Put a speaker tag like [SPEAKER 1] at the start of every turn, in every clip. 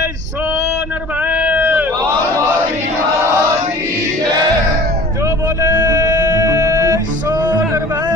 [SPEAKER 1] सो निर्भय जो बोले सो निर्भय।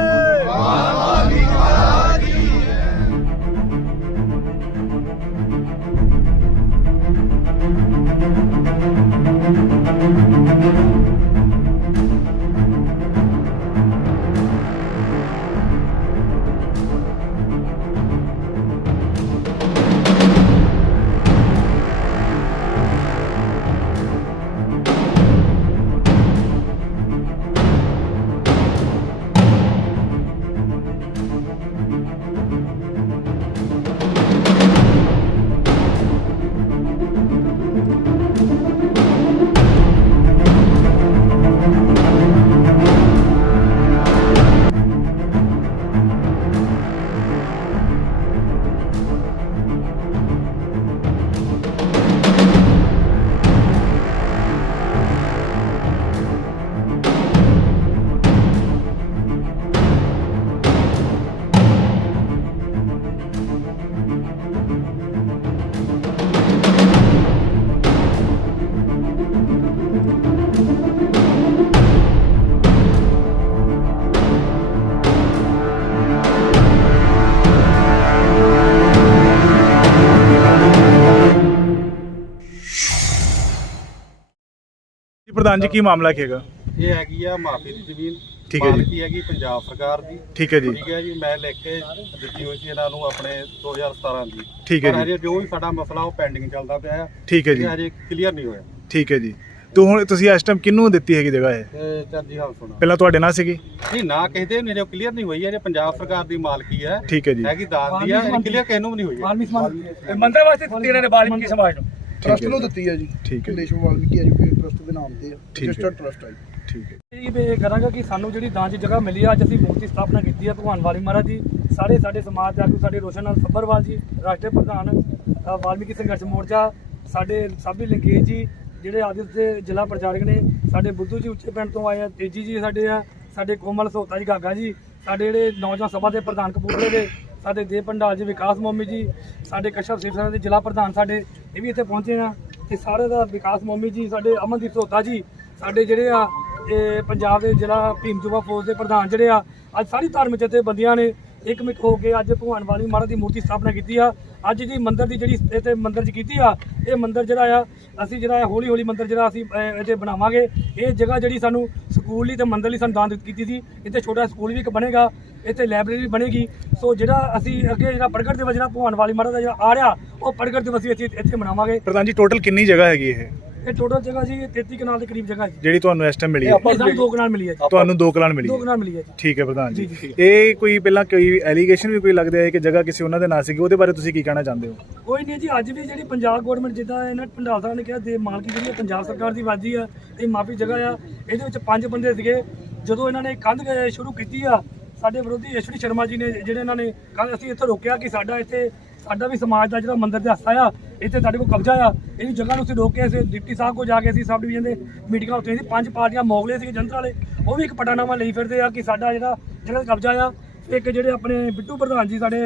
[SPEAKER 2] प्रधान जी की मामला हैगा?
[SPEAKER 3] ये हैगी आ माफी की जमीन
[SPEAKER 2] ठीक है जी।
[SPEAKER 3] मालकी हैगी पंजाब सरकार दी।
[SPEAKER 2] ठीक है जी।
[SPEAKER 3] ठीक है जी, मैं लिख के ਦਿੱਤੀ ਹੋਈ ਸੀ ਇਹਨਾਂ ਨੂੰ ਆਪਣੇ 2017 ਦੀ।
[SPEAKER 2] ठीक है
[SPEAKER 3] ਪਰ
[SPEAKER 2] जी।
[SPEAKER 3] ਹਜੇ ਜੋ ਵੀ ਸਾਡਾ ਮਸਲਾ ਉਹ ਪੈਂਡਿੰਗ ਚੱਲਦਾ ਪਿਆ ਹੈ।
[SPEAKER 2] ठीक है जी।
[SPEAKER 3] ਹਜੇ ਕਲੀਅਰ ਨਹੀਂ ਹੋਇਆ।
[SPEAKER 2] ठीक है जी। तो ਹੁਣ ਤੁਸੀਂ ਇਸ ਟਾਈਮ ਕਿਹਨੂੰ ਦਿੱਤੀ ਹੈਗੀ ਜਗ੍ਹਾ ਇਹ?
[SPEAKER 3] ਤੇ ਚੱਲ ਜੀ ਹਾਲ ਸੁਣਾ।
[SPEAKER 2] ਪਹਿਲਾਂ ਤੁਹਾਡੇ ਨਾਲ ਸੀਗੀ?
[SPEAKER 3] ਨਹੀਂ ਨਾ ਕਹਿੰਦੇ ਮੇਰੇ ਕਲੀਅਰ ਨਹੀਂ ਹੋਈ ਹੈ, ਜੇ ਪੰਜਾਬ ਸਰਕਾਰ ਦੀ ਮਾਲਕੀ ਹੈ।
[SPEAKER 2] ਠੀਕ ਹੈ ਜੀ।
[SPEAKER 3] ਹੈਗੀ ਦਾਸ ਦੀ ਹੈ, ਕਲੀਅਰ ਕਿਸੇ ਨੂੰ ਵੀ ਨਹੀਂ ਹੋਈ ਹੈ।
[SPEAKER 1] ਮੰਦਰ ਵਾਸਤੇ ਦਿੱਤੀ ਇਹਨਾਂ ਨੇ ਵਾਲਮੀਕੀ ਸਮਾਜ ਨੂੰ।
[SPEAKER 4] ਟਰਸਟ ਨੂੰ ਦਿੱਤੀ ਹੈ ਜੀ।
[SPEAKER 2] ਠੀਕ ਹੈ।
[SPEAKER 4] ਕਲੇਸ਼ ਵਾਲਮੀਕੀ ਐਜੂਕੇਸ਼ਨ ਟਰਸਟ ਦੇ ਨਾਮ ਤੇ
[SPEAKER 2] ਠੀਕ ਹੈ।
[SPEAKER 4] ਰਜਿਸਟਰਡ ਟਰਸਟ ਹੈ।
[SPEAKER 2] ਠੀਕ ਹੈ।
[SPEAKER 5] ਇਹ ਕਰਾਂਗਾ ਕਿ ਸਾਨੂੰ ਜਿਹੜੀ ਦਾਨ ਦੀ ਜਗ੍ਹਾ ਮਿਲੀ ਆ, ਅੱਜ ਅਸੀਂ ਮੂਰਤੀ ਸਥਾਪਨਾ ਕੀਤੀ ਹੈ ਭਗਵਾਨ ਵਾਲੀ ਮਹਾਰਾਜ ਜੀ। ਸਾਡੇ ਸਮਾਜ ਦੇ ਆਗੂ ਸਾਡੇ ਰੋਸ਼ਨ ਲਾਲ ਸੱਭਰਵਾਲ ਜੀ, ਰਾਸ਼ਟਰੀ ਪ੍ਰਧਾਨ ਵਾਲਮੀਕੀ ਸੰਘਰਸ਼ ਮੋਰਚਾ, ਸਾਡੇ ਸਾਬੀ ਲਿੰਕੇਸ਼ ਜੀ ਜਿਹੜੇ ਆਦਿ ਦੇ ਜ਼ਿਲ੍ਹਾ ਪ੍ਰਚਾਰਕ ਨੇ, ਸਾਡੇ ਬੁੱਧੂ ਜੀ ਉੱਚੇ ਪਿੰਡ ਤੋਂ ਆਏ ਆ, ਤੇਜੀ ਜੀ ਸਾਡੇ ਕੋਮਲ ਸੋਤਾ ਜੀ ਗਾਗਾ ਜੀ, ਸਾਡੇ ਜਿਹੜੇ ਨੌਜਵਾਨ ਸਭਾ ਦੇ ਪ੍ਰਧਾਨ ਕਪੂਰਥਲੇ ਦੇ, ਸਾਡੇ ਦੇਵ ਪੰਡਾਲ ਜੀ, ਵਿਕਾਸ ਮੋਮੀ ਜੀ, ਸਾਡੇ ਕਸ਼ਪ ਸਿਰਸਾ ਦੇ ਜ਼ਿਲ੍ਹਾ ਪ੍ਰਧਾਨ ਸਾਡੇ ਇਹ ਵੀ ਇੱਥੇ ਪਹੁੰਚੇ ਆ। ਤੇ ਸਾਰੇ ਦਾ ਵਿਕਾਸ ਮੋਮੀ ਜੀ, ਸਾਡੇ ਅਮਨਦੀਪ ਸੋਤਾ ਜੀ, ਸਾਡੇ ਜਿਹੜੇ ਆ ਇਹ ਪੰਜਾਬ ਦੇ ਜ਼ਿਲ੍ਹਾ ਭੀਮ ਯੁਵਾ ਫੌਜ ਦੇ ਪ੍ਰਧਾਨ ਜਿਹੜੇ ਆ, ਅੱਜ ਸਾਰੀ ਧਾਰਮਿਕ ਜਥੇਬੰਦੀਆਂ ਨੇ ਇੱਕਮਿਕ ਹੋ ਕੇ ਅੱਜ ਭਗਵਾਨ ਵਾਲੀ ਮਹਾਰਾਜ ਦੀ ਮੂਰਤੀ ਸਥਾਪਨਾ ਕੀਤੀ ਆ। ਅੱਜ ਜੀ ਮੰਦਿਰ ਦੀ ਜਿਹੜੀ ਇੱਥੇ ਮੰਦਿਰ 'ਚ ਕੀਤੀ ਆ, ਇਹ ਮੰਦਿਰ ਜਿਹੜਾ ਆ ਅਸੀਂ ਜਿਹੜਾ ਹੌਲੀ ਹੌਲੀ ਮੰਦਿਰ ਜਿਹੜਾ ਅਸੀਂ ਇੱਥੇ ਬਣਾਵਾਂਗੇ। ਇਹ ਜਗ੍ਹਾ ਜਿਹੜੀ ਸਾਨੂੰ ਸਕੂਲ ਲਈ ਤੇ ਮੰਦਿਰ ਲਈ ਸਾਨੂੰ ਦਾਨ ਕੀਤੀ ਸੀ। ਇੱਥੇ ਛੋਟਾ ਸਕੂਲ ਵੀ ਇੱਕ ਬਣੇਗਾ, ਇੱਥੇ ਲਾਇਬ੍ਰੇਰੀ ਬਣੇਗੀ। ਸੋ ਜਿਹੜਾ ਅਸੀਂ ਅੱਗੇ ਜਿਹੜਾ ਪ੍ਰਗਟ ਦਿਵਸ ਜਿਹੜਾ ਭਗਵਾਨ ਵਾਲੀ ਮਹਾਰਾਜ ਦਾ ਜਿਹੜਾ ਆ ਰਿਹਾ, ਉਹ ਪ੍ਰਗਟ ਦਿਵਸ ਵੀ ਅਸੀਂ ਇੱਥੇ ਮਨਾਵਾਂਗੇ।
[SPEAKER 2] ਪ੍ਰਧਾਨ ਜੀ ਟੋਟਲ ਕਿੰਨੀ ਜਗ੍ਹਾ ਹੈਗੀ ਇਹ?
[SPEAKER 5] ਇਹ ਟੋਟਲ ਜਗ੍ਹਾ ਜੀ 33 ਕਨਾਲ ਦੇ ਕਰੀਬ ਜਗ੍ਹਾ ਹੈ
[SPEAKER 2] ਜਿਹੜੀ ਤੁਹਾਨੂੰ ਇਸ ਟਾਈਮ ਮਿਲੀ ਹੈ?
[SPEAKER 5] ਸਾਨੂੰ 2 ਕਨਾਲ ਮਿਲੀ ਹੈ ਜੀ।
[SPEAKER 2] ਤੁਹਾਨੂੰ 2 ਕਨਾਲ ਮਿਲੀ
[SPEAKER 5] 2
[SPEAKER 2] ਹੈ?
[SPEAKER 5] ਕਨਾਲ ਮਿਲੀ ਹੈ ਜੀ।
[SPEAKER 2] ਠੀਕ ਹੈ ਪ੍ਰਧਾਨ ਜੀ।
[SPEAKER 5] ਜੀ।
[SPEAKER 2] ਇਹ ਕੋਈ ਪਹਿਲਾਂ ਕੋਈ ਐਲੀਗੇਸ਼ਨ ਵੀ ਕੋਈ ਲੱਗਦਾ ਹੈ ਕਿ ਜਗ੍ਹਾ ਕਿਸੇ ਉਹਨਾਂ ਦੇ ਨਾਂ ਸੀਗੀ, ਉਹਦੇ ਬਾਰੇ ਤੁਸੀਂ ਕੀ ਕਹਿਣਾ ਚਾਹੁੰਦੇ ਹੋ?
[SPEAKER 5] ਕੋਈ ਨਹੀਂ ਜੀ, ਅੱਜ ਵੀ ਜਿਹੜੀ ਪੰਜਾਬ ਗਵਰਨਮੈਂਟ ਜਿੱਦਾਂ ਇਹਨਾਂ ਪੰਡਾਲ ਸਾਹਿਬ ਨੇ ਕਿਹਾ ਦੇ ਮਾਲਕੀ ਜਿਹੜੀ ਪੰਜਾਬ ਸਰਕਾਰ ਦੀ ਵਾਜੀ ਆ, ਇਹ ਮਾਫੀ ਜਗ੍ਹਾ ਆ। ਇਹਦੇ ਵਿੱਚ 5 ਬੰਦੇ ਸੀਗੇ। ਜਦੋਂ ਇਹਨਾਂ ਨੇ ਕੰਧ ਸ਼ੁਰੂ ਕੀਤੀ ਆ, ਸਾਡੇ ਵਿਰੋਧੀ ਐਸਡੀ ਸ਼ਰਮਾ ਜੀ ਨੇ ਜਿਹੜੇ ਇਹਨਾਂ ਨੇ ਕੱਲ੍ਹ ਅਸੀਂ ਇੱਥੇ ਰੋਕਿਆ ਕਿ ਸਾਡਾ ਵੀ ਸਮਾਜ ਦਾ ਜਿਹੜਾ ਮੰਦਿਰ ਦਾ ਹਿੱਸਾ ਆ, ਇੱਥੇ ਸਾਡੇ ਕੋਲ ਕਬਜ਼ਾ ਆ, ਇਹਦੀ ਜਗ੍ਹਾ ਨੂੰ ਅਸੀਂ ਰੋਕ ਕੇ ਅਸੀਂ ਡਿਪਟੀ ਸਾਹਿਬ ਕੋਲ ਜਾ ਕੇ ਅਸੀਂ ਸਬ ਡਿਵੀਜ਼ਨ ਦੇ ਮੀਟਿੰਗਾਂ ਉੱਤੇ ਸੀ। 5 ਪਾਰਟੀਆਂ ਮੋਗਲੇ ਸੀਗੇ ਜਨਤਾ ਵਾਲੇ, ਉਹ ਵੀ ਇੱਕ ਪਟਾਨਾਮਾ ਲਈ ਫਿਰਦੇ ਆ ਕਿ ਸਾਡਾ ਜਿਹੜਾ ਜਗ੍ਹਾ ਕਬਜ਼ਾ ਆ। ਇੱਕ ਜਿਹੜੇ ਆਪਣੇ ਬਿੱਟੂ ਪ੍ਰਧਾਨ ਜੀ ਸਾਡੇ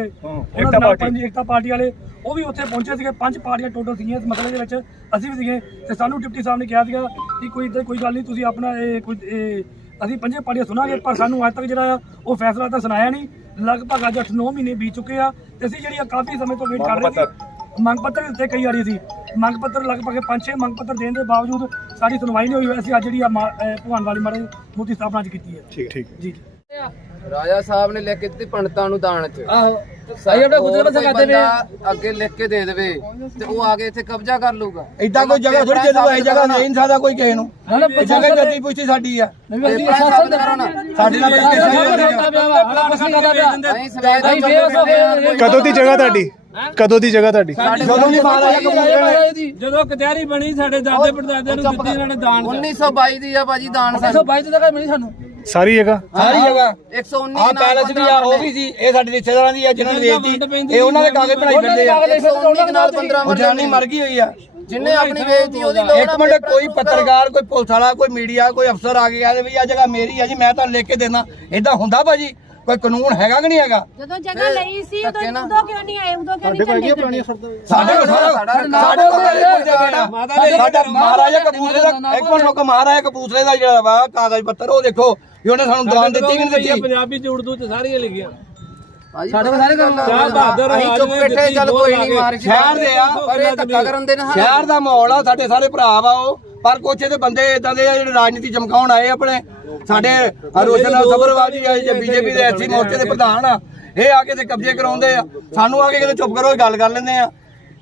[SPEAKER 5] ਏਕਤਾ ਪਾਰਟੀ ਵਾਲੇ, ਉਹ ਵੀ ਉੱਥੇ ਪਹੁੰਚੇ ਸੀਗੇ। 5 ਪਾਰਟੀਆਂ ਟੋਟਲ ਸੀਗੀਆਂ ਇਸ ਮਸਲੇ ਦੇ ਵਿੱਚ, ਅਸੀਂ ਵੀ ਸੀਗੇ। ਤੇ ਸਾਨੂੰ ਡਿਪਟੀ ਸਾਹਿਬ ਨੇ ਕਿਹਾ ਸੀਗਾ ਕਿ ਕੋਈ ਗੱਲ ਨਹੀਂ, ਤੁਸੀਂ ਆਪਣਾ ਅਸੀਂ 5 ਪਾਰਟੀਆਂ ਸੁਣਾਂਗੇ, ਪਰ ਸਾਨੂੰ ਅੱਜ ਤੱਕ ਜਿਹੜਾ ਆ ਉਹ ਫੈਸਲਾ ਤਾਂ ਸੁਣਾਇਆ ਨਹੀਂ। ਲਗਭਗ ਅੱਜ 8-9 ਮਹੀਨੇ ਬੀਤ ਚੁੱਕੇ ਆ ਤੇ ਅਸੀਂ ਜਿਹੜੀ ਕਾਫੀ ਸਮੇਂ ਤੋਂ ਵੇਟ ਕਰ ਰਹੇ ਸੀ। ਮੰਗ ਪੱਤਰ ਦਿੱਤੇ ਕਈ ਵਾਰੀ ਸੀ, ਮੰਗ ਪੱਤਰ ਲਗਭਗ 5-6 ਮੰਗ ਪੱਤਰ ਦੇਣ ਦੇ ਬਾਵਜੂਦ ਸਾਡੀ ਸੁਣਵਾਈ ਨਹੀਂ ਹੋਈ। ਅਸੀਂ ਅੱਜ ਜਿਹੜੀ ਭਗਵਾਨ ਵਾਲੀ ਮਹਾਰਾਜ ਮੂਰਤੀ ਸਥਾਪਨਾ ਚ ਕੀਤੀ ਹੈ।
[SPEAKER 2] ਠੀਕ
[SPEAKER 5] ਜੀ।
[SPEAKER 6] ਰਾਜਾ ਸਾਹਿਬ ਨੇ ਲਿਖ ਕੇ ਦਿੱਤੀ ਪੰਡਤਾਂ ਨੂੰ ਦਾਨ ਚ।
[SPEAKER 5] ਆਹੋ ਸਹੀ ਆਪਣੇ ਗੁਜਰ ਬਸ ਕਰਦੇ ਵੇ
[SPEAKER 6] ਅੱਗੇ ਲਿਖ ਕੇ ਦੇ ਦੇਵੇ ਤੇ ਉਹ ਆ ਕੇ ਇੱਥੇ ਕਬਜ਼ਾ ਕਰ ਲੂਗਾ।
[SPEAKER 4] ਇਦਾਂ ਕੋਈ ਜਗ੍ਹਾ ਥੋੜੀ ਜਿਹੀ ਇਹ ਜਗ੍ਹਾ ਨਹੀਂ ਸਕਦਾ ਕੋਈ ਕਿਸੇ ਨੂੰ। ਜਗ੍ਹਾ ਗੱਦੀ ਪੁੱਛੀ ਸਾਡੀ ਆ, ਸਾਡੇ ਨਾਲ
[SPEAKER 2] ਕਦੋਂ ਦੀ ਜਗ੍ਹਾ ਤੁਹਾਡੀ? ਕਦੋਂ ਦੀ ਜਗ੍ਹਾ ਤੁਹਾਡੀ?
[SPEAKER 5] ਜਦੋਂ ਕਚਹਿਰੀ ਬਣੀ ਸਾਡੇ ਦਾਦੇ ਪੜਦਾਦੇ ਨੂੰ ਦਿੱਤੀ ਇਹਨਾਂ ਨੇ ਦਾਨ।
[SPEAKER 6] 1922 ਦੀ ਆ ਭਾਜੀ ਦਾਨ।
[SPEAKER 5] 1922 ਦੀ ਜਗ੍ਹਾ ਮਿਲੀ ਸਾਨੂੰ
[SPEAKER 2] ਸਾਰੀ ਜਗ੍ਹਾ?
[SPEAKER 4] ਸਾਰੀ ਜਗ੍ਹਾ
[SPEAKER 6] 119
[SPEAKER 4] ਆ ਪੈਲਸ ਵੀ ਆ, ਉਹ ਵੀ ਸੀ। ਇਹ ਸਾਡੇ ਰਿਸ਼ਤੇਦਾਰਾਂ ਦੀ ਆ ਜਿਹਨਾਂ ਨੇ ਵੇਚਤੀ। ਇਹ ਉਹਨਾਂ ਦੇ ਕਾਗਜ਼ ਬਣਾਈ ਫਿਰਦੇ ਆ।
[SPEAKER 6] 119 ਨਾਲ 15
[SPEAKER 4] ਉਹ ਜਾਨੀ ਮਰ ਗਈ ਹੋਈ ਆ
[SPEAKER 6] ਜਿੰਨੇ ਆਪਣੀ ਵੇਚਤੀ ਉਹਦੀ ਲੋੜ।
[SPEAKER 4] ਇੱਕ ਮਿੰਟ, ਕੋਈ ਪੱਤਰਕਾਰ, ਕੋਈ ਪੁਲਿਸ ਵਾਲਾ, ਕੋਈ ਮੀਡੀਆ, ਕੋਈ ਅਫਸਰ ਆ ਕੇ ਕਹਿੰਦੇ ਵੀ ਆ ਜਗ੍ਹਾ ਮੇਰੀ ਆ ਜੀ, ਮੈਂ ਤਾਂ ਲਿਖ ਕੇ ਦੇਣਾ। ਏਦਾਂ ਹੁੰਦਾ ਭਾਜੀ? ਕੋਈ ਕਾਨੂੰਨ ਹੈਗਾ ਕਿ ਨਹੀਂ ਹੈਗਾ?
[SPEAKER 7] ਜਦੋਂ ਜਗ੍ਹਾ ਲਈ ਸੀ ਉਦੋਂ ਕਿਉਂ ਨਹੀਂ ਆਏ? ਉਦੋਂ ਕਿਉਂ ਨਹੀਂ ਝੰਡੇ ਕੱਢੇ?
[SPEAKER 4] ਸਾਡੇ ਕੋਲ ਸਾਡਾ ਮਹਾਰਾਜਾ ਕਪੂਰਥਲੇ ਦਾ ਇੱਕ ਮਿੰਟ ਰੁਕੋ, ਮਹਾਰਾਜਾ ਕਪੂਰਥਲੇ ਦਾ ਜਿਹੜਾ ਵਾ ਕਾਗਜ਼ ਪੱਤਰ ਉਹ ਦੇਖੋ ਵੀ ਉਹਨੇ ਸਾਨੂੰ ਦਾਨ ਦਿੱਤੀ ਕਿ ਨਹੀਂ ਦਿੱਤੀ।
[SPEAKER 1] ਪੰਜਾਬੀ ਚ ਉਰਦੂ ਚ ਸਾਰੀਆਂ ਲਿਖੀਆਂ
[SPEAKER 6] ਸਾਡੇ ਕੋਲ ਸਾਰੇ ਕੰਮ ਅਸੀਂ ਚੁੱਪ ਬੈਠੇ, ਚੱਲ ਕੋਈ ਨਹੀਂ ਮਾਰ
[SPEAKER 4] ਸ਼ਹਿਰ ਦੇ ਆ
[SPEAKER 6] ਪਰ ਇਹ ਧੱਕਾ ਕਰਨ ਦੇ ਨਾ
[SPEAKER 4] ਸ਼ਹਿਰ ਦਾ ਮਾਹੌਲ ਆ, ਸਾਡੇ ਸਾਰੇ ਭਰਾ ਵਾ ਉਹ, ਪਰ ਕੁਛ ਇਹਦੇ ਬੰਦੇ ਇਦਾਂ ਦੇ ਆ ਜਿਹੜੇ ਰਾਜਨੀਤੀ ਚਮਕਾਉਣ ਆਏ ਆਪਣੇ। ਸਾਡੇ ਰੋਸ਼ਨ ਸਬਰਵਾਲ ਜੀ ਆ, ਬੀਜੇਪੀ ਦੇ ਐਸਸੀ ਮੋਰਚੇ ਦੇ ਪ੍ਰਧਾਨ ਆ, ਇਹ ਆ ਕੇ ਤੇ ਕਬਜ਼ੇ ਕਰਾਉਂਦੇ ਆ। ਸਾਨੂੰ ਆ ਕੇ ਕਹਿੰਦੇ ਚੁੱਪ ਕਰੋ, ਗੱਲ ਕਰ ਲੈਂਦੇ ਆ।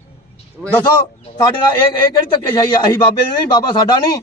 [SPEAKER 4] ਦੱਸੋ ਸਾਡੇ ਨਾਲ ਇਹ ਕਿਹੜੀ ਧੱਕੇਸ਼ਾਹੀ ਆ? ਅਸੀਂ ਬਾਬੇ ਦੇ ਨਹੀਂ, ਬਾਬਾ ਸਾਡਾ ਨਹੀਂ,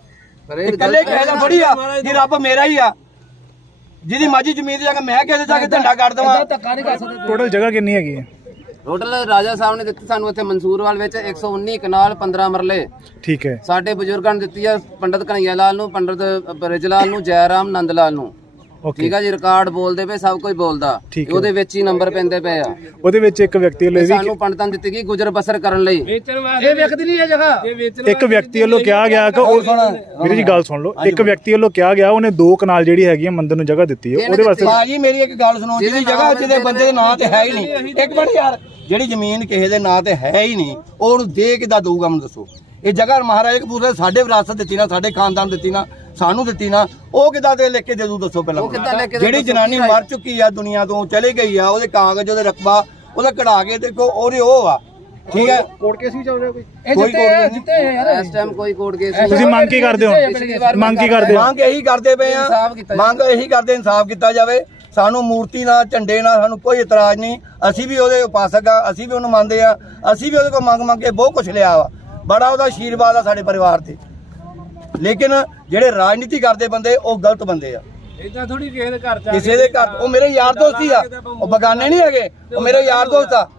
[SPEAKER 4] ਇਕੱਲੇ ਕਿਸੇ ਦਾ ਥੋੜੀ ਆ ਕਿ ਰੱਬ ਮੇਰਾ ਹੀ ਆ। ਜਿਹਦੀ ਮਾਝੀ ਜ਼ਮੀਨ ਤੇ ਜਾ ਕੇ ਮੈਂ ਕਿਸੇ ਜਾ ਕੇ ਝੰਡਾ ਕੱਢ ਦਵਾਂ।
[SPEAKER 2] ਟੋਟਲ ਜਗ੍ਹਾ ਕਿੰਨੀ ਹੈਗੀ ਹੈ?
[SPEAKER 6] ਟੋਟਲ ਰਾਜਾ ਸਾਹਿਬ ਨੇ ਦਿੱਤੀ ਸਾਨੂੰ ਇੱਥੇ ਮਨਸੂਰਵਾਲ ਵਿੱਚ 119 ਕਨਾਲ 15 ਮਰਲੇ।
[SPEAKER 2] ਠੀਕ ਹੈ।
[SPEAKER 6] ਸਾਡੇ ਬਜ਼ੁਰਗਾਂ ਨੇ ਦਿੱਤੀ ਆ, ਪੰਡਤ ਕਨਈਆ ਲਾਲ ਨੂੰ, ਪੰਡਤ ਬ੍ਰਿਜ ਲਾਲ ਨੂੰ, ਜੈ ਰਾਮ ਨੰਦ ਲਾਲ ਨੂੰ। ਠੀਕ ਆ ਜੀ, ਰਿਕਾਰਡ ਬੋਲਦੇ ਪਏ, ਸਭ ਕੁਝ ਬੋਲਦਾ, ਉਹਦੇ ਵਿੱਚ ਹੀ ਨੰਬਰ ਪੈਂਦੇ ਪਏ ਆ।
[SPEAKER 2] ਉਹਦੇ ਵਿੱਚ ਇੱਕ ਵਿਅਕਤੀ ਵੱਲੋਂ
[SPEAKER 6] ਸਾਨੂੰ ਪੰਡਤਾਂ ਦਿੱਤੀ ਗਈ ਗੁਜ਼ਰ ਬਸਰ ਕਰਨ ਲਈ।
[SPEAKER 4] ਇਹ ਵਿਕਦੀ ਨਹੀਂ ਇਹ ਜਗ੍ਹਾ।
[SPEAKER 2] ਇੱਕ ਵਿਅਕਤੀ ਵੱਲੋਂ ਕਿਹਾ ਗਿਆ ਕਿ ਵੀਰੇ ਜੀ ਗੱਲ ਸੁਣ ਲਓ, ਇੱਕ ਵਿਅਕਤੀ ਵੱਲੋਂ ਕਿਹਾ ਗਿਆ ਉਹਨੇ 2 ਕਨਾਲ ਜਿਹੜੀ ਹੈਗੀ ਹੈ ਮੰਦਿਰ ਨੂੰ ਜਗ੍ਹਾ ਦਿੱਤੀ ਹੈ। ਉਹਦੇ ਵਾਸਤੇ
[SPEAKER 4] ਭਾਜੀ ਮੇਰੀ ਇੱਕ ਗੱਲ ਸੁਣੋ, ਜਿਹਦੀ ਜਗ੍ਹਾ ਜਿਹਦੇ ਬੰਦੇ ਦੇ ਨਾਂ ਤੇ ਹੈ ਹੀ ਨਹੀਂ, ਇੱਕ ਮਿੰਟ ਯਾਰ, ਜਿਹੜੀ ਜ਼ਮੀਨ ਕਿਸੇ ਦੇ ਨਾਂ ਤੇ ਹੈ ਹੀ ਨਹੀਂ, ਉਹਨੂੰ ਦੇ ਕਿੱਦਾਂ ਦਊਗਾ ਮੈਨੂੰ ਦੱਸੋ? ਇਹ ਜਗ੍ਹਾ ਮਹਾਰਾਜਾ ਕਪੂਰਥਲੇ ਸਾਡੇ ਵਿਰਾਸਤ ਦਿੱਤੀ ਨਾ, ਸਾਡੇ ਖਾਨਦਾਨ ਦਿੱਤੀ ਨਾ, ਸਾਨੂੰ ਦਿੱਤੀ ਨਾ, ਉਹ ਕਿੱਦਾਂ ਦੇ ਲਿਖ ਕੇ ਦੇ ਦੂ ਦੱਸੋ ਪਹਿਲਾਂ? ਜਿਹੜੀ ਜਨਾਨੀ ਮਰ ਚੁੱਕੀ ਆ, ਦੁਨੀਆ ਤੋਂ ਚਲੇ ਗਈ ਆ, ਉਹਦੇ ਕਾਗਜ਼, ਉਹਦੇ ਰਕਬਾ, ਉਹਦਾ ਕਢਾ ਕੇ ਦੇਖੋ, ਉਹਦੇ ਉਹ ਆ। ਠੀਕ ਹੈ, ਕੋਰਟ ਕੇਸ ਵੀ ਚੱਲ ਰਿਹਾ ਕੋਈ
[SPEAKER 6] ਜਿੱਤੇ ਯਾਰ ਇਸ ਟਾਈਮ ਕੋਈ ਕੋਰਟ ਕੇਸ ਨਹੀਂ।
[SPEAKER 2] ਤੁਸੀਂ ਮੰਗ ਕੀ ਕਰਦੇ ਹੋ? ਮੰਗ ਕੀ ਕਰਦੇ ਹੋ?
[SPEAKER 4] ਮੰਗ ਇਹੀ ਕਰਦੇ ਪਏ ਆ, ਮੰਗ ਇਹੀ ਕਰਦੇ ਇਨਸਾਫ ਕੀਤਾ ਜਾਵੇ। ਸਾਨੂੰ ਮੂਰਤੀ ਨਾਲ, ਝੰਡੇ ਨਾਲ ਸਾਨੂੰ ਕੋਈ ਇਤਰਾਜ਼ ਨਹੀਂ। ਅਸੀਂ ਵੀ ਉਹਦੇ ਉਪਾਸਕ ਆ, ਅਸੀਂ ਵੀ ਉਹਨੂੰ ਮੰਨਦੇ ਆ, ਅਸੀਂ ਵੀ ਉਹਦੇ ਕੋਲ ਮੰਗ ਕੇ ਬਹੁਤ ਕੁਝ ਲਿਆ ਵਾ, ਬੜਾ ਉਹਦਾ ਆਸ਼ੀਰਵਾਦ ਆ ਸਾਡੇ ਪਰਿਵਾਰ ਤੇ। ਲੇਕਿਨ ਜਿਹੜੇ ਰਾਜਨੀਤੀ ਕਰਦੇ ਬੰਦੇ ਉਹ ਗਲਤ ਬੰਦੇ ਆ।
[SPEAKER 1] ਇਦਾਂ ਥੋੜੀ ਕਿਸੇ ਦੇ ਘਰ
[SPEAKER 4] ਕਿਸੇ ਦੇ ਘਰ, ਉਹ ਮੇਰੇ ਯਾਰ ਦੋਸਤ ਹੀ ਆ, ਉਹ ਬਗਾਨੇ ਨਹੀਂ ਹੈਗੇ, ਉਹ ਮੇਰੇ ਯਾਰ ਦੋਸਤ ਆ।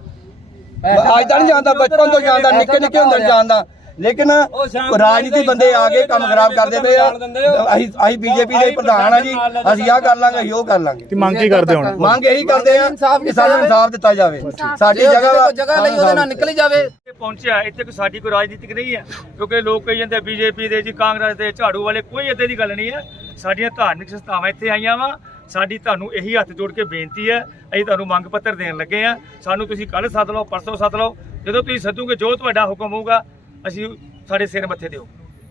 [SPEAKER 4] ਅੱਜ ਤਾਂ ਨਹੀਂ ਜਾਣਦਾ, ਬਚਪਨ ਤੋਂ ਜਾਣਦਾ, ਨਿੱਕੇ ਨਿੱਕੇ ਹੁੰਦੇ ਜਾਣਦਾ। ਲੇਕਿਨ ਰਾਜਨੀਤੀ ਬੰਦੇ ਆ ਕੇ ਕੰਮ ਖਰਾਬ ਕਰਦੇ ਪਏ ਆ। ਅਸੀਂ ਬੀਜੇਪੀ ਦੇ ਪ੍ਰਧਾਨ ਆ ਜੀ, ਅਸੀਂ ਆਹ ਕਰ ਲਾਂਗੇ, ਅਸੀਂ ਉਹ ਕਰ ਲਾਂਗੇ।
[SPEAKER 2] ਤੇ ਮੰਗ ਕੀ ਕਰਦੇ ਹੁਣ?
[SPEAKER 4] ਮੰਗ ਇਹੀ ਕਰਦੇ ਆ ਕਿ ਸਾਨੂੰ ਇਨਸਾਫ ਦਿੱਤਾ ਜਾਵੇ, ਸਾਡੀ
[SPEAKER 6] ਜਗ੍ਹਾ ਲਈ ਉਹਦੇ ਨਾਲ ਨਿਕਲੀ ਜਾਵੇ।
[SPEAKER 1] ਪਹੁੰਚਿਆ ਇੱਥੇ ਕੋਈ ਸਾਡੀ ਕੋਈ ਰਾਜਨੀਤਿਕ ਨਹੀਂ ਹੈ, ਕਿਉਂਕਿ ਲੋਕ ਕਹੀ ਜਾਂਦੇ ਬੀਜੇਪੀ ਦੇ ਜੀ, ਕਾਂਗਰਸ ਦੇ, ਝਾੜੂ ਵਾਲੇ, ਕੋਈ ਏਦਾਂ ਦੀ ਗੱਲ ਨਹੀਂ ਹੈ। ਸਾਡੀਆਂ ਧਾਰਮਿਕ ਸੰਸਥਾਵਾਂ ਇੱਥੇ ਆਈਆਂ ਵਾ। ਸਾਡੀ ਤੁਹਾਨੂੰ ਇਹੀ ਹੱਥ ਜੋੜ ਕੇ ਬੇਨਤੀ ਹੈ, ਅਸੀਂ ਤੁਹਾਨੂੰ ਮੰਗ ਪੱਤਰ ਦੇਣ ਲੱਗੇ ਆ। ਸਾਨੂੰ ਤੁਸੀਂ ਕੱਲ ਸੱਦ ਲਓ, ਪਰਸੋਂ ਸੱਦ ਲਓ, ਜਦੋਂ ਤੁਸੀਂ ਸੱਦੋਗੇ, ਜੋ ਤੁਹਾਡਾ ਹੁਕਮ ਹੋਊਗਾ ਅਸੀਂ ਸਾਡੇ ਸਿਰ ਮੱਥੇ ਦਿਓ।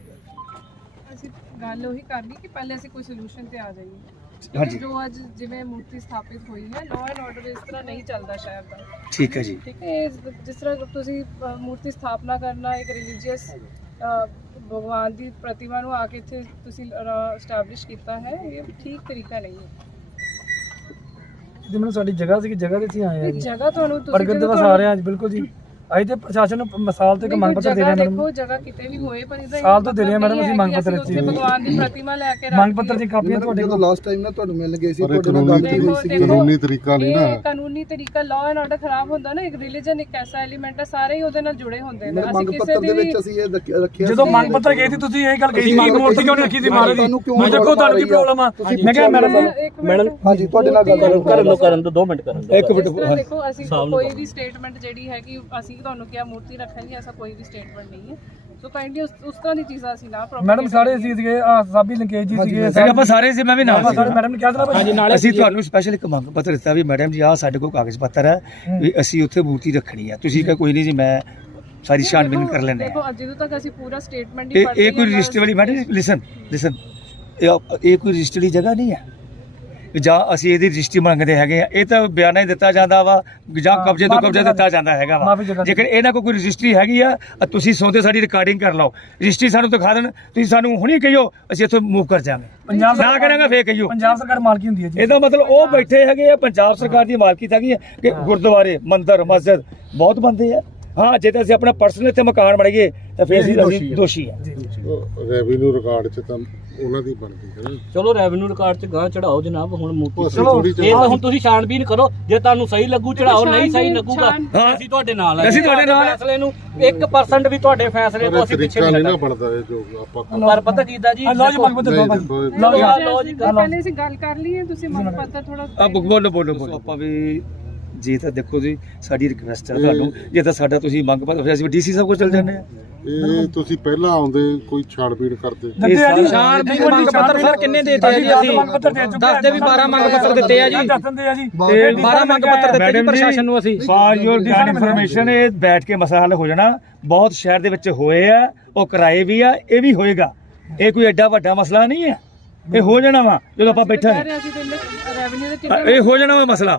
[SPEAKER 8] ਅਸੀਂ ਗੱਲ ਉਹੀ ਕਰਨੀ ਕਿ ਪਹਿਲੇ ਅਸੀਂ ਕੋਈ ਸੋਲੂਸ਼ਨ ਤੇ ਆ ਜਾਈਏ।
[SPEAKER 1] ਹਾਂਜੀ।
[SPEAKER 8] ਜੋ ਅੱਜ ਜਿਵੇਂ ਮੂਰਤੀ ਸਥਾਪਿਤ ਹੋਈ ਹੈ, ਲਾਅ ਐਂਡ ਆਰਡਰ ਇਸ ਤਰ੍ਹਾਂ ਨਹੀਂ ਚੱਲਦਾ ਸ਼ਹਿਰ ਦਾ।
[SPEAKER 1] ਠੀਕ ਹੈ ਜੀ।
[SPEAKER 8] ਠੀਕ ਹੈ, ਜਿਸ ਤਰ੍ਹਾਂ ਤੁਸੀਂ ਮੂਰਤੀ ਸਥਾਪਨਾ ਕਰਨਾ, ਇੱਕ ਰਿਲੀਜੀਅਸ ਭਗਵਾਨ ਦੀ ਪ੍ਰਤਿਮਾ ਨੂੰ ਆ ਕੇ ਇੱਥੇ ਤੁਸੀਂ ਸਟੈਬਲਿਸ਼ ਕੀਤਾ ਹੈ, ਇਹ ਠੀਕ ਤਰੀਕਾ ਨਹੀਂ ਹੈ।
[SPEAKER 5] ਜੀ ਮੈਨੂੰ ਸਾਡੀ ਜਗ੍ਹਾ ਸੀ, ਜਗ੍ਹਾ ਤੇ ਅਸੀਂ ਆਏ ਆ
[SPEAKER 8] ਇਹ
[SPEAKER 5] ਜੀ,
[SPEAKER 8] ਜਗ੍ਹਾ ਤੁਹਾਨੂੰ
[SPEAKER 5] ਪਰ ਕਿਤੇ ਵਸ ਆ ਰਹੇ ਆ ਜੀ। ਬਿਲਕੁਲ ਜੀ, ਅਸੀਂ ਤੇ ਪ੍ਰਸ਼ਾਸਨ ਨੂੰ ਮਿਸਾਲ ਤੇ ਇੱਕ ਮੰਗ ਪੱਤਰ ਦੇ ਰਹੇ ਹਾਂ ਮੈਡਮ।
[SPEAKER 8] ਦੇਖੋ ਜਗ੍ਹਾ ਕਿਤੇ ਵੀ ਹੋਏ, ਪਰ ਇਹਦਾ
[SPEAKER 5] ਸਾਲ ਤੋਂ ਦੇ ਰਹੇ ਹਾਂ ਮੈਡਮ ਅਸੀਂ ਮੰਗ ਪੱਤਰ
[SPEAKER 8] ਉੱਥੇ ਭਗਵਾਨ ਦੀ ਪ੍ਰਤਿਮਾ ਲੈ ਕੇ
[SPEAKER 5] ਮੰਗ ਪੱਤਰ ਦੀ ਕਾਪੀਆਂ ਤੁਹਾਡੇ ਕੋਲ।
[SPEAKER 9] ਲਾਸਟ ਟਾਈਮ ਨਾ ਤੁਹਾਨੂੰ ਮਿਲਣ ਗਏ ਸੀ, ਤੁਹਾਡੇ ਨਾਲ ਗੱਲ ਹੋਈ ਸੀ। ਕਾਨੂੰਨੀ ਤਰੀਕਾ ਨਹੀਂ ਨਾ,
[SPEAKER 8] ਕਾਨੂੰਨੀ ਤਰੀਕਾ, ਲਾਅ ਐਂਡ ਆਰਡਰ ਖਰਾਬ ਹੁੰਦਾ ਨਾ। ਇੱਕ ਰਿਲੀਜਨ ਇੱਕ ਐਸਾ ਐਲੀਮੈਂਟ ਹੈ, ਸਾਰੇ ਹੀ ਉਹਦੇ ਨਾਲ ਜੁੜੇ ਹੁੰਦੇ ਨੇ। ਅਸੀਂ ਕਿਸੇ ਦੇ ਵੀ
[SPEAKER 9] ਅਸੀਂ ਇਹ ਰੱਖਿਆ
[SPEAKER 5] ਜਦੋਂ ਮੰਗ ਪੱਤਰ ਗਏ ਸੀ, ਤੁਸੀਂ ਇਹ ਗੱਲ ਕਹੀ ਸੀ ਮੂਰਤੀ ਕਿਉਂ ਨਹੀਂ ਰੱਖੀ ਸੀ ਮਹਾਰਾਜ ਦੀ? ਮੈਂ ਦੇਖੋ ਤੁਹਾਨੂੰ ਕੀ ਪ੍ਰੋਬਲਮ ਆ। ਮੈਂ ਕਿਹਾ ਮੈਡਮ
[SPEAKER 9] ਹਾਂਜੀ ਤੁਹਾਡੇ ਨਾਲ ਗੱਲ
[SPEAKER 2] ਕਰਨ ਦੋ 2 ਮਿੰਟ ਕਰਨ ਦੋ। 1 ਮਿੰਟ
[SPEAKER 8] ਦੇਖੋ, ਅਸੀਂ ਕੋਈ ਵੀ ਸਟੇਟਮੈਂਟ ਜਿਹੜੀ ਹੈ ਕਿ ਅਸੀਂ ਤੁਹਾਨੂੰ ਕਿਹਾ ਮੂਰਤੀ ਰੱਖਾਂਗੇ, ਐਸਾ ਕੋਈ ਵੀ ਸਟੇਟਮੈਂਟ ਨਹੀਂ ਹੈ। ਸੋ ਕਾਈਂਡਲੀ ਉਸ ਤਰ੍ਹਾਂ ਦੀ ਚੀਜ਼ਾਂ ਅਸੀਂ ਨਾ
[SPEAKER 5] ਮੈਡਮ ਸਾਰੇ ਅਸੀਂ ਸੀਗੇ, ਸਾਬੀ ਲਿੰਕੇਜ ਜੀ ਸੀਗੇ,
[SPEAKER 1] ਆਪਾਂ ਸਾਰੇ ਸੀ, ਮੈਂ ਵੀ ਨਾਲ ਸੀ।
[SPEAKER 5] ਮੈਡਮ ਨੇ ਕਿਹਾ ਸੀ ਨਾ ਭਾਈ,
[SPEAKER 1] ਅਸੀਂ ਤੁਹਾਨੂੰ ਸਪੈਸ਼ਲ ਇੱਕ ਮੰਗ ਪੱਤਰ ਦਿੱਤਾ ਵੀ ਮੈਡਮ ਜੀ ਆਹ ਸਾਡੇ ਕੋਲ ਕਾਗਜ਼ ਪੱਤਰ ਹੈ ਵੀ ਅਸੀਂ ਉੱਥੇ ਮੂਰਤੀ ਰੱਖਣੀ ਹੈ। ਤੁਸੀਂ ਕਿਹਾ ਕੋਈ ਨਹੀਂ ਜੀ, ਮੈਂ ਸਾਰੀ ਛਾਣਬੀਨ ਕਰ ਲੈਂਦੇ
[SPEAKER 8] ਦੇਖੋ ਜਦੋਂ ਤੱਕ ਅਸੀਂ ਪੂਰਾ ਸਟੇਟਮੈਂਟ
[SPEAKER 1] ਇਹ ਕੋਈ ਰਜਿਸਟਰ ਵਾਲੀ ਮੈਡਮ ਲਿਸਨ ਇਹ ਕੋਈ ਰਜਿਸਟਰ ਦੀ ਜਗ੍ਹਾ ਨਹੀਂ ਹੈ ਜਾਂ ਅਸੀਂ ਇਹਦੀ ਰਜਿਸਟਰੀ ਮੰਗਦੇ ਹੈਗੇ ਆ। ਇਹ ਤਾਂ ਬਿਆਨਾ ਹੀ ਦਿੱਤਾ ਜਾਂਦਾ ਵਾ ਜਾਂ ਕਬਜ਼ੇ ਤੋਂ ਕਬਜ਼ਾ ਦਿੱਤਾ ਜਾਂਦਾ ਹੈਗਾ ਵਾ। ਜੇਕਰ ਇਹਨਾਂ ਕੋਲ ਕੋਈ ਰਜਿਸਟਰੀ ਹੈਗੀ ਆ, ਤੁਸੀਂ ਸੌਦੇ ਸਾਡੀ ਰਿਕਾਰਡਿੰਗ ਕਰ ਲਓ, ਰਜਿਸਟਰੀ ਸਾਨੂੰ ਦਿਖਾ ਦੇਣ, ਤੁਸੀਂ ਸਾਨੂੰ ਹੁਣੀ ਕਹੀਓ, ਅਸੀਂ ਇੱਥੋਂ ਮੂਵ ਕਰ ਜਾਵਾਂਗੇ। ਪੰਜਾਬ ਨਾ ਕਰਾਂਗਾ ਫੇਰ ਕਹੀਓ
[SPEAKER 5] ਪੰਜਾਬ ਸਰਕਾਰ ਮਾਲਕੀ ਹੁੰਦੀ ਹੈ ਜੀ।
[SPEAKER 1] ਇਹਦਾ ਮਤਲਬ ਉਹ ਬੈਠੇ ਹੈਗੇ ਆ, ਪੰਜਾਬ ਸਰਕਾਰ ਦੀ ਮਾਲਕੀ ਹੈਗੀ ਆ ਕਿ ਗੁਰਦੁਆਰੇ, ਮੰਦਿਰ, ਮਸਜਿਦ ਬਹੁਤ ਬੰਦੇ ਆ। ਹਾਂ, ਜੇ ਤਾਂ ਅਸੀਂ ਆਪਣਾ ਪਰਸਨਲ ਇੱਥੇ ਮਕਾਨ ਬਣਾਈਏ ਤਾਂ ਫਿਰ ਅਸੀਂ ਦੋਸ਼ੀ ਆ।
[SPEAKER 9] ਰੈਵਨਿਊ ਰਿਕਾਰਡ 'ਚ ਤਾਂ ਉਹਨਾਂ ਦੀ ਬਣਦੀ ਹੈ ਨਾ।
[SPEAKER 10] ਚਲੋ ਰੈਵਨਿਊ ਰਿਕਾਰਡ 'ਚ ਗਾਂ ਚੜਾਓ ਜਨਾਬ। ਹੁਣ
[SPEAKER 9] ਚਲੋ
[SPEAKER 10] ਇਹ ਹੁਣ ਤੁਸੀਂ ਛਾਣਬੀਨ ਕਰੋ, ਜੇ ਤੁਹਾਨੂੰ ਸਹੀ ਲੱਗੂ ਚੜਾਓ, ਨਹੀਂ ਸਹੀ ਲੱਗੂਗਾ ਅਸੀਂ ਤੁਹਾਡੇ ਨਾਲ ਆ।
[SPEAKER 1] ਅਸੀਂ ਤੁਹਾਡੇ ਨਾਲ
[SPEAKER 10] ਫੈਸਲੇ ਨੂੰ 1% ਵੀ ਤੁਹਾਡੇ ਫੈਸਲੇ ਤੋਂ ਅਸੀਂ ਪਿੱਛੇ ਨਹੀਂ
[SPEAKER 9] ਨਾ ਬਣਦਾ ਇਹ ਜੋ ਆਪਾਂ
[SPEAKER 10] ਪਰ ਪਤਾ ਕੀਤਾ ਜੀ,
[SPEAKER 5] ਲਓ ਜੀ ਮੰਗ ਪੱਤਰ ਦੋ ਭਾਜੀ,
[SPEAKER 10] ਲਓ ਜੀ
[SPEAKER 8] ਪਹਿਲੇ ਅਸੀਂ ਗੱਲ ਕਰ ਲਈਏ, ਤੁਸੀਂ ਮੰਗ ਪੱਤਰ ਥੋੜਾ
[SPEAKER 1] ਬੋਲੋ। ਆਪਾਂ ਵੀ ਜੀ ਤਾਂ ਦੇਖੋ ਜੀ ਸਾਡੀ ਰਿਕਵੈਸਟ ਹੈ ਤੁਹਾਨੂੰ, ਜੇ ਤਾਂ ਸਾਡਾ ਤੁਸੀਂ ਮੰਗ ਪੱਤਰ ਅਸੀਂ ਡੀਸੀ ਸਾਹਿਬ ਕੋਲ ਚਲ ਜਾਂਦੇ ਆ।
[SPEAKER 9] ਇਹ ਤੁਸੀਂ ਪਹਿਲਾਂ ਆਉਂਦੇ ਕੋਈ ਛਾੜਬੀੜ ਕਰਦੇ?
[SPEAKER 5] ਮੰਗ ਪੱਤਰ ਸਰ ਕਿੰਨੇ ਦੇਤੇ ਆ ਜੀ? ਅਸੀਂ ਦੱਸਦੇ ਵੀ 12 ਮੰਗ ਪੱਤਰ ਦਿੱਤੇ ਆ ਜੀ, 12 ਮੰਗ ਪੱਤਰ ਦਿੱਤੇ ਜੀ ਪ੍ਰਸ਼ਾਸਨ ਨੂੰ ਅਸੀਂ।
[SPEAKER 1] ਫਾਰ ਯੂਰ ਇਨਫੋਰਮੇਸ਼ਨ, ਇਹ ਬੈਠ ਕੇ ਮਸਲਾ ਹੱਲ ਹੋ ਜਾਣਾ। ਬਹੁਤ ਸ਼ਹਿਰ ਦੇ ਵਿੱਚ ਹੋਏ ਆ, ਉਹ ਕਰਾਏ ਵੀ ਆ, ਇਹ ਵੀ ਹੋਏਗਾ। ਇਹ ਕੋਈ ਐਡਾ ਵੱਡਾ ਮਸਲਾ ਨਹੀਂ ਹੈ, ਇਹ ਹੋ ਜਾਣਾ ਵਾ ਜਦੋਂ ਆਪਾਂ ਬੈਠਾਂਗੇ, ਇਹ ਹੋ ਜਾਣਾ ਵਾ ਮਸਲਾ।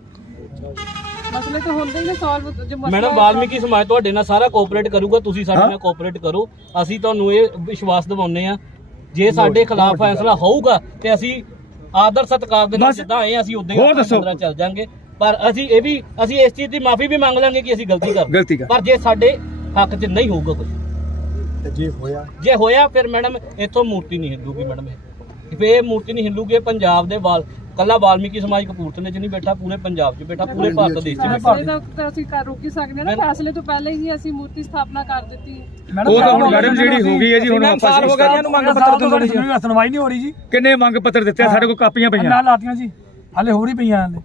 [SPEAKER 8] ਮਸਲੇ ਤਾਂ ਹੁੰਦੇ ਹੀ ਨੇ ਸੋਲਵ। ਜੋ ਮਸਲਾ
[SPEAKER 10] ਮੈਡਮ ਵਾਲਮੀਕੀ ਸਮਾਜ ਤੁਹਾਡੇ ਨਾਲ ਸਾਰਾ ਕੋਆਪਰੇਟ ਕਰੂਗਾ, ਤੁਸੀਂ ਸਾਡੇ ਨਾਲ ਕੋਆਪਰੇਟ ਕਰੋ। ਅਸੀਂ ਤੁਹਾਨੂੰ ਇਹ ਵਿਸ਼ਵਾਸ ਦਿਵਾਉਂਦੇ ਆ, ਜੇ ਸਾਡੇ ਖਿਲਾਫ ਫੈਸਲਾ ਹੋਊਗਾ ਤੇ ਅਸੀਂ ਆਦਰ ਸਤਿਕਾਰ ਦੇ ਨਾਲ ਜਿੱਦਾਂ ਆਏ ਅਸੀਂ ਉਦਾਂ ਹੀ ਅੰਦਰ ਚੱਲ ਜਾਾਂਗੇ। ਪਰ ਅਸੀਂ ਇਸ ਚੀਜ਼ ਦੀ ਮਾਫੀ ਵੀ ਮੰਗ ਲਾਂਗੇ ਕਿ ਅਸੀਂ ਗਲਤੀ ਕਰ, ਪਰ ਜੇ ਸਾਡੇ ਹੱਕ 'ਚ ਨਹੀਂ ਹੋਊਗਾ ਕੁਝ, ਜੇ ਹੋਇਆ ਫਿਰ ਮੈਡਮ ਇੱਥੋਂ ਮੂਰਤੀ ਨਹੀਂ ਹਿੱਲੂਗੀ। ਮੈਡਮ ਇਹ ਮੂਰਤੀ ਨਹੀਂ ਹਿੱਲੂਗੀ। ਪੰਜਾਬ ਦੇ ਕੱਲਾ ਵਾਲਮੀਕੀ ਸਮਾਜ ਕਪੂਰਥਲੇ 'ਚ ਨਹੀਂ ਬੈਠਾ, ਪੂਰੇ ਪੰਜਾਬ 'ਚ ਬੈਠਾ, ਪੂਰੇ ਭਾਰਤ ਦੇਸ਼ 'ਚ
[SPEAKER 8] ਫੈਸਲੇ ਤਾਂ ਅਸੀਂ ਰੋਕ ਹੀ ਸਕਦੇ ਨਾ। ਫੈਸਲੇ ਤੋਂ ਪਹਿਲੇ ਹੀ ਅਸੀਂ ਮੂਰਤੀ ਸਥਾਪਨਾ ਕਰ ਦਿੱਤੀ।
[SPEAKER 1] ਉਹ ਤਾਂ ਹੁਣ ਮੈਡਮ ਜਿਹੜੀ ਹੋ ਗਈ ਹੈ ਜੀ, ਹੁਣ ਆਪਾਂ
[SPEAKER 5] ਹੋ ਗਿਆ ਜੀ, ਮੰਗ ਪੱਤਰ ਤੋਂ ਸੁਣਵਾਈ ਨਹੀਂ ਹੋ ਰਹੀ ਜੀ।
[SPEAKER 1] ਕਿੰਨੇ ਮੰਗ ਪੱਤਰ ਦਿੱਤੇ ਸਾਡੇ ਕੋਲ? ਕਾਪੀਆਂ ਪਈਆਂ
[SPEAKER 5] ਨਾਲ ਲਾਤੀਆਂ ਜੀ, ਹਾਲੇ ਹੋ ਰਹੀ ਪਈਆਂ ਹਾਲੇ।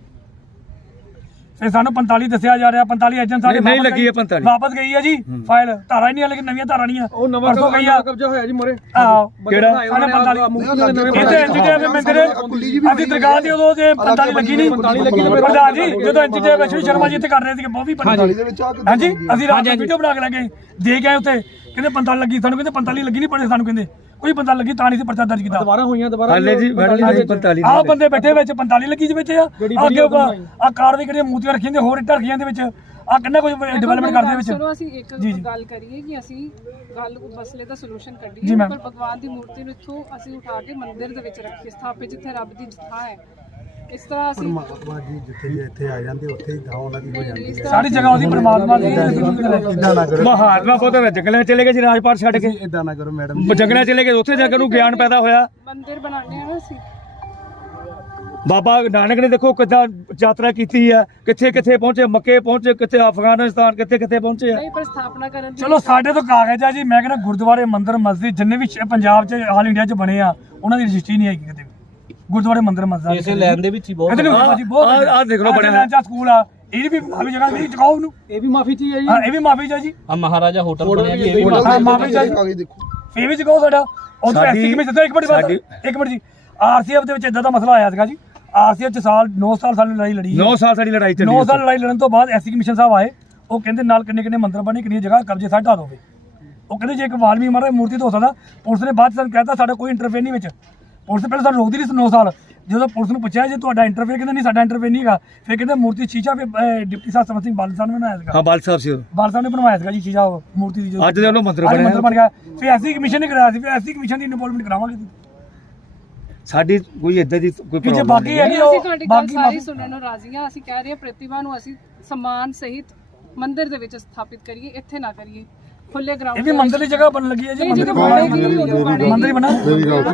[SPEAKER 5] ਫਿਰ ਸਾਨੂੰ 45 ਦੱਸਿਆ ਜਾ ਰਿਹਾ, 45 ਏਜੰਟ ਸਾਡੇ
[SPEAKER 1] ਨਹੀਂ ਲੱਗੀ ਹੈ, 45
[SPEAKER 5] ਵਾਪਸ ਗਈ ਹੈ ਜੀ ਫਾਈਲ। ਧਾਰਾ ਹੀ ਨਹੀਂ, ਲੇਕਿਨ ਨਵੀਆਂ ਧਾਰਾ ਨਹੀਂ ਆ। ਉਹ ਨਵਾਂ ਗਈ ਆ,
[SPEAKER 4] ਕਬਜ਼ਾ ਹੋਇਆ ਜੀ ਮੋਰੇ।
[SPEAKER 5] ਆਹੋ
[SPEAKER 1] ਕਿਹੜਾ?
[SPEAKER 5] ਸਾਡੇ 45 ਇੱਥੇ ਐਨਜੀਟੀ ਮੈਂਬਰ ਅਸੀਂ ਦਰਗਾਹ ਦੀ ਉਦੋਂ ਜੇ 45 ਲੱਗੀ ਨਹੀਂ ਪ੍ਰਧਾਨ ਜੀ, ਜਦੋਂ ਐਨਜੀਟੀ ਵਿਸ਼ਵ ਸ਼ਰਮਾ ਜੀ ਇੱਥੇ ਕਰ ਰਹੇ ਸੀ ਉਹ ਵੀ ਹਾਂਜੀ, ਅਸੀਂ ਰਾਤ ਨੂੰ ਵੀਡੀਓ ਬਣਾ ਕੇ ਲੱਗੇ ਦੇ ਕੇ ਆਏ ਉੱਥੇ, ਕਹਿੰਦੇ 45 ਲੱਗੀ, ਸਾਨੂੰ ਕਹਿੰਦੇ 45 ਲੱਗੀ ਨਹੀਂ ਪੜੇ, ਸਾਨੂੰ ਕਹਿੰਦੇ ਕੋਈ 45 ਲੱਗੀ ਤਾਂ ਨਹੀਂ ਸੀ ਪਰਚਾ ਦਰਜ ਕੀਤਾ।
[SPEAKER 4] ਦੁਬਾਰਾ ਹੋਈਆਂ
[SPEAKER 1] ਹਾਲੇ ਜੀ ਮੈਡਮ 45
[SPEAKER 5] ਆਹ ਬੰਦੇ ਬੈਠੇ ਵਿੱਚ 45 ਲੱਗੀ ਚ ਵਿੱਚ ਆ। ਅੱਗੇ ਆ ਕਾਰਵਾਈ ਕਰੀਏ, ਮੂਰਤੀਆਂ ਰੱਖੀਆਂ ਤੇ ਹੋਰ ਇੱਟਾਂ ਰੱਖੀਆਂ ਦੇ ਵਿੱਚ ਆ ਕਿੰਨਾ ਕੋਈ ਡਿਵੈਲਪਮੈਂਟ ਕਰਦੇ ਵਿੱਚ।
[SPEAKER 8] ਚਲੋ ਅਸੀਂ ਇੱਕ ਗੱਲ ਕਰੀਏ ਕਿ ਅਸੀਂ ਮਸਲੇ ਦਾ ਸੋਲੂਸ਼ਨ ਕੱਢੀਏ, ਪਰ ਭਗਵਾਨ ਦੀ ਮੂਰਤੀ ਨੂੰ ਇੱਥੋਂ ਅਸੀਂ ਉਠਾ ਕੇ ਮੰਦਿਰ ਦੇ ਵਿੱਚ ਰੱਖੀਏ, ਸਥਾਪਿਤ ਜਿੱਥੇ ਰੱਬ ਦੀ ਜਥਾ ਹੈ। ਇਸ ਤਰ੍ਹਾਂ ਅਸੀਂ
[SPEAKER 9] ਪਰਮਾਤਮਾ ਜੀ ਜਿੱਥੇ ਇੱਥੇ ਆ ਜਾਂਦੇ ਉੱਥੇ ਹੀ ਥਾਂ ਉਹਨਾਂ ਦੀ ਹੋ ਜਾਂਦੀ ਹੈ।
[SPEAKER 5] ਸਾਡੀ ਜਗ੍ਹਾ ਉਹਦੀ ਪਰਮਾਤਮਾ ਦੀ।
[SPEAKER 9] ਇਦਾਂ ਨਾ ਕਰੋ,
[SPEAKER 1] ਮਹਾਤਮਾ ਬੁੱਧ ਜੰਗਲਾਂ ਚਲੇ ਗਏ ਜੀ, ਰਾਜਪਾਟ ਛੱਡ ਕੇ।
[SPEAKER 9] ਇਦਾਂ ਨਾ ਕਰੋ ਮੈਡਮ,
[SPEAKER 1] ਜੰਗਲਾਂ ਚਲੇ ਗਏ, ਉੱਥੇ ਜਾ ਕੇ ਉਹਨੂੰ ਗਿਆਨ ਪੈਦਾ ਹੋਇਆ।
[SPEAKER 8] ਮੰਦਿਰ ਬਣਾਉਂਦੇ ਆ ਨਾ ਅਸੀਂ।
[SPEAKER 1] ਬਾਬਾ ਨਾਨਕ ਨੇ ਦੇਖੋ ਕਿੱਦਾਂ ਯਾਤਰਾ ਕੀਤੀ ਆ, ਕਿੱਥੇ ਕਿੱਥੇ ਪਹੁੰਚੇ, ਮੱਕੇ ਪਹੁੰਚੇ, ਕਿੱਥੇ ਅਫਗਾਨਿਸਤਾਨ, ਕਿੱਥੇ ਕਿੱਥੇ ਪਹੁੰਚੇ ਆ।
[SPEAKER 8] ਨਹੀਂ ਪਰ ਸਥਾਪਨਾ ਕਰਨ ਦੀ
[SPEAKER 5] ਚਲੋ ਸਾਡੇ ਤੋਂ ਕਾਗਜ਼ ਆ ਜੀ। ਮੈਂ ਕਹਿੰਦਾ ਗੁਰਦੁਆਰੇ, ਮੰਦਿਰ, ਮਸਜਿਦ ਜਿੰਨੇ ਵੀ ਪੰਜਾਬ 'ਚ ਆਲ ਇੰਡੀਆ 'ਚ ਬਣੇ ਆ, ਉਹਨਾਂ ਦੀ ਰਜਿਸਟਰੀ ਨਹੀਂ ਹੈਗੀ ਕਿਤੇ ਵੀ। ਗੁਰਦੁਆਰੇ, ਮੰਦਿਰ, ਮਸਜਿਦ
[SPEAKER 10] ਇਸੇ ਲੈਣ ਦੇ ਵਿੱਚ ਹੀ ਬਹੁਤ
[SPEAKER 1] ਆਹ ਦੇਖ ਲਓ ਬਣਿਆ
[SPEAKER 5] ਸਕੂਲ ਆ, ਇਹ ਵੀ ਮਾਫੀ ਜਗ੍ਹਾ ਨਹੀਂ ਚੁਕਾਓ ਉਹਨੂੰ,
[SPEAKER 4] ਇਹ ਵੀ ਮਾਫੀ ਚਾਹੀਏ ਜੀ।
[SPEAKER 5] ਹਾਂ ਇਹ ਵੀ ਮਾਫੀ ਚਾਹੀਏ ਜੀ।
[SPEAKER 10] ਆ ਮਹਾਰਾਜਾ ਹੋਟਲ ਬਣਿਆ ਜੀ, ਇਹ ਵੀ
[SPEAKER 5] ਮਾਫੀ ਚਾਹੀਏ, ਫੇਰ ਵੀ ਚੁਕਾਓ ਸਾਡਾ। ਉਹ ਐਸਸੀ ਕਮਿਸ਼ਨ ਇੱਕ ਮਿੰਟ ਜੀ, ਆਰਸੀਐਫ ਦੇ ਵਿੱਚ ਇਦਾਂ ਦਾ ਮਸਲਾ ਆਇਆ ਸੀਗਾ ਜੀ। ਆਰਸੀਐਫ 'ਚ 9 ਸਾਲ ਸਾਡੀ ਲੜਾਈ ਲੜੀ,
[SPEAKER 1] 9 ਸਾਲ ਸਾਡੀ ਲੜਾਈ ਚੱਲੀ।
[SPEAKER 5] 9 ਸਾਲ ਲੜਾਈ ਲੜਨ ਤੋਂ ਬਾਅਦ ਐਸਸੀ ਕਮਿਸ਼ਨ ਸਾਹਿਬ ਆਏ, ਉਹ ਕਹਿੰਦੇ ਨਾਲ ਕਿੰਨੇ ਮੰਦਰ ਬਣੇ, ਕਿੰਨੀ ਜਗ੍ਹਾ ਕਬਜ਼ੇ ਸਾਡਾ ਢਾ ਦੋਗੇ। ਉਹ ਕਹਿੰਦੇ ਜੇ ਇੱਕ ਵਾਲਮੀਕੀ ਮਹਾਰਾਜ ਮੂਰਤੀ ਤੋਂ ਹੋ ਸਕਦਾ। ਪੁਲਿਸ ਨੇ ਬਾਅਦ 'ਚ ਸਾਨੂੰ ਕਹਿਤਾ ਸਾਡਾ ਕੋਈ ਇੰਟਰਫੇਅਰ ਨਹੀਂ ਵਿੱਚ। ਪੁਲਿਸ ਪਹਿਲਾਂ ਸਾਨੂੰ ਰੋਕਦੀ ਰਹੀ 9 ਸਾਲ। ਜਦੋਂ ਪੁਲਿਸ ਨੂੰ ਪੁੱਛਿਆ ਜੇ ਤੁਹਾਡਾ ਇੰਟਰਫੇਅਰ, ਕਹਿੰਦੇ ਨਹੀਂ ਸਾਡਾ ਇੰਟਰਫੇਅਰ ਨਹੀਂ ਹੈਗਾ। ਫਿਰ ਕਹਿੰਦੇ ਮੂਰਤੀ ਸ਼ੀਸ਼ਾ ਡਿਪਟੀ ਸਾਹਿਬ ਸਮਰ ਸਿੰਘ ਬਾਲ ਸਾਹਿਬ ਨੇ ਬਣਾਇਆ ਸੀਗਾ।
[SPEAKER 1] ਹਾਂ ਬਾਲ ਸਾਹਿਬ ਸੀ,
[SPEAKER 5] ਬਾਲ ਸਾਹਿਬ ਨੇ ਬਣਵਾਇਆ ਸੀਗਾ ਜੀ ਸ਼ੀਸ਼ਾ ਮੂਰਤੀ ਦੀ।
[SPEAKER 1] ਅੱਜ ਦੇ ਉਹਨੂੰ ਮੰਦਰ
[SPEAKER 5] ਬਣ ਗਿਆ। ਫਿਰ ਐਸਸੀ ਕਮਿਸ਼ਨ ਨੇ ਕਰਾਇਆ ਸੀ, ਫਿਰ ਐਸਸੀ ਕਮਿਸ਼ਨ ਦੀ ਇਨਵੋਲਵਮੈਂਟ ਕਰਾਵਾਂਗੇ।
[SPEAKER 1] ਸਾਡੀ ਕੋਈ ਏਦਾਂ ਦੀ ਕੋਈ
[SPEAKER 5] ਜੇ ਬਾਕੀ ਹੈ
[SPEAKER 8] ਅਸੀਂ ਤੁਹਾਡੀ ਗੱਲ ਸਾਰੀ ਸੁਣਨ ਨੂੰ ਰਾਜ਼ੀ ਹਾਂ। ਅਸੀਂ ਕਹਿ ਰਹੇ ਹਾਂ ਪ੍ਰਤਿਭਾ ਨੂੰ ਅਸੀਂ ਸਨਮਾਨ ਸਹਿਤ ਮੰਦਿਰ ਦੇ ਵਿੱਚ ਸਥਾਪਿਤ ਕਰੀਏ, ਇੱਥੇ ਨਾ ਕਰੀਏ ਖੁੱਲੇ ਗਰਾਊਂਡ।
[SPEAKER 5] ਇਹ ਵੀ ਮੰਦਿਰ ਦੀ ਜਗ੍ਹਾ ਬਣਨ ਲੱਗੀ ਹੈ ਜੀ। ਮੰਦਿਰ ਹੀ ਬਣਾ।